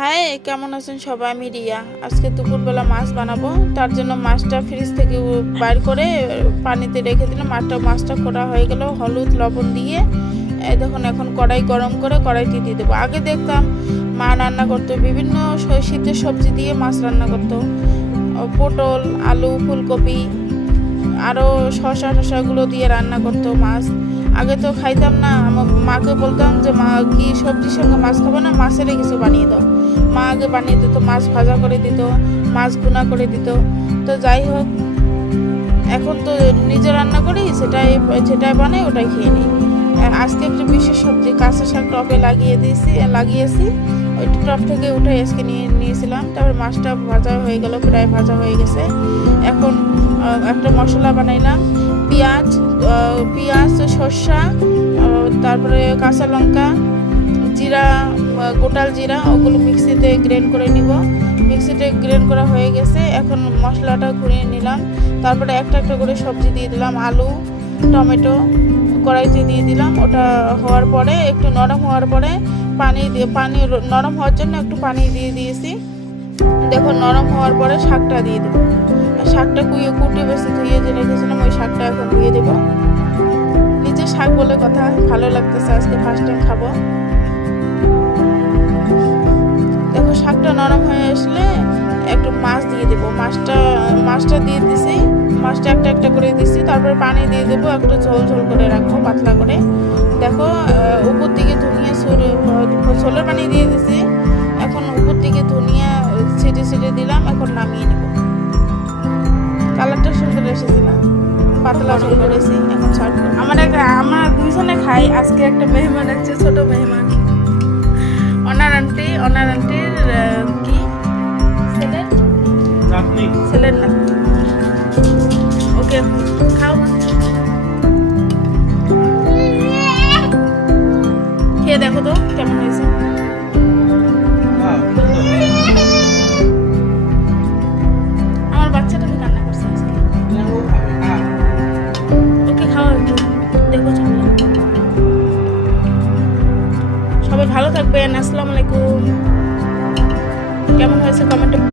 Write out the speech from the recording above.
High, কেমন আছেন সবাই? আমি রিয়া। আজকে দুপুরবেলা মাছ বানাবো। তার জন্য মাছটা ফ্রিজ থেকে বাইর করে পানিতে রেখে দিলাম। মাছটা খোঁড়া হয়ে গেল হলুদ লবণ দিয়ে। দেখুন এখন কড়াই গরম করে কড়াইতে দিয়ে দেবো। আগে দেখতাম মা রান্না করতো বিভিন্ন শীতের সবজি দিয়ে মাছ রান্না করতো, পটল, আলু, ফুলকপি, আরও শসাগুলো দিয়ে রান্না করতো মাছ। আগে তো খাইতাম না। আমার মাকে বলতাম যে মা কি সবজির সঙ্গে মাছ খাবো না, মাছেরই কিছু বানিয়ে দাও। মা আগে বানিয়ে দিত, মাছ ভাজা করে দিত, মাছ ভুনা করে দিত। তো যাই হোক, এখন তো নিজে রান্না করি, যেটাই বানাই ওটাই খেয়ে নিই। আজকে একটু বিশেষ সবজি কাঁচা শাক টবে লাগিয়েছি। ওই টব থেকে উঠে আজকে নিয়েছিলাম। তারপর মাছটা ভাজা হয়ে গেল, প্রায় ভাজা হয়ে গেছে। এখন একটা মশলা বানাইলাম। পেঁয়াজ, সর্ষা, তারপরে কাঁচা লঙ্কা, জিরা, গোটাল জিরা, ওগুলো মিক্সিতে গ্রেন্ড করে নিব। মিক্সিতে গ্রেন্ড করা হয়ে গেছে। এখন মশলাটা ঘুরিয়ে নিলাম। তারপরে একটা একটা করে সবজি দিয়ে দিলাম। আলু, টমেটো কড়াইতে দিয়ে দিলাম। ওটা হওয়ার পরে একটু নরম হওয়ার পরে পানি নরম হওয়ার জন্য একটু পানি দিয়ে দিয়েছি। দেখো নরম হওয়ার পরে শাকটা দিয়ে দেবো। শাকটা কুটে বেশি ধুয়ে যে রেখেছিলাম, ওই শাকটা এখন দিয়ে দেবো। নিজে শাক বলে কথা, ভালো লাগতেছে, আজকে ফার্স্ট টাইম খাবো। দেখো শাকটা নরম হয়ে আসলে একটু মাছ দিয়ে দেবো। মাছটা দিয়ে দিছি। মাছটা একটা একটা করে দিছি। তারপরে পানি দিয়ে দেবো, একটু ঝোল করে রাখবো, পাতলা করে। দেখো উপর দিকে ধনিয়া ঝোলের পানি দিয়ে দিছি। এখন উপর দিকে ধনিয়া ছিটে দিলাম। এখন নামিয়ে নেব। কালারটা সুন্দর এসেছে না? পাতলা ঝোল করেছি। এখন সার্ভ করব। আমরা দুইজনে খাই। আজকে একটা মেহমান আছে, ছোট মেহমান। ওনার আন্টির কি ছেলের না। ওকে খাও, খেয়ে দেখো তো কেমন হয়েছে। আমার বাচ্চাটা কি রান্না করছে আজকে। ওকে খাওয়া একটু দেখো। সবাই ভালো থাকবেন। আসসালামু আলাইকুম। কেমন হয়েছে কমেন্ট